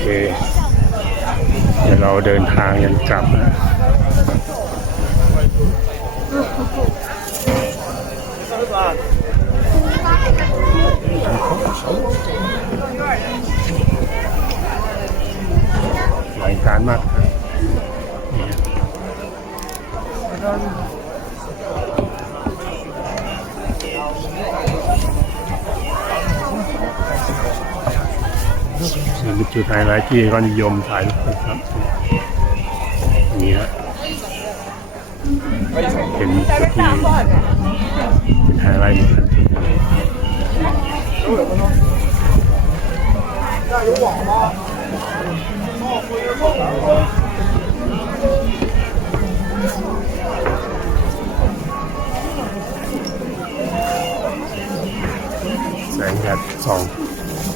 เค เดี๋ยวเราเดินทางยังกลับนะหลายการมาก นี่ฮะนี่เป็นจุดไฮไลท์ที่ก็นิยมถ่ายรูปกันครับนี่ฮะเป็นจุดที่เป็นไฮไลท์เหมือนกันแสงแดดส่อง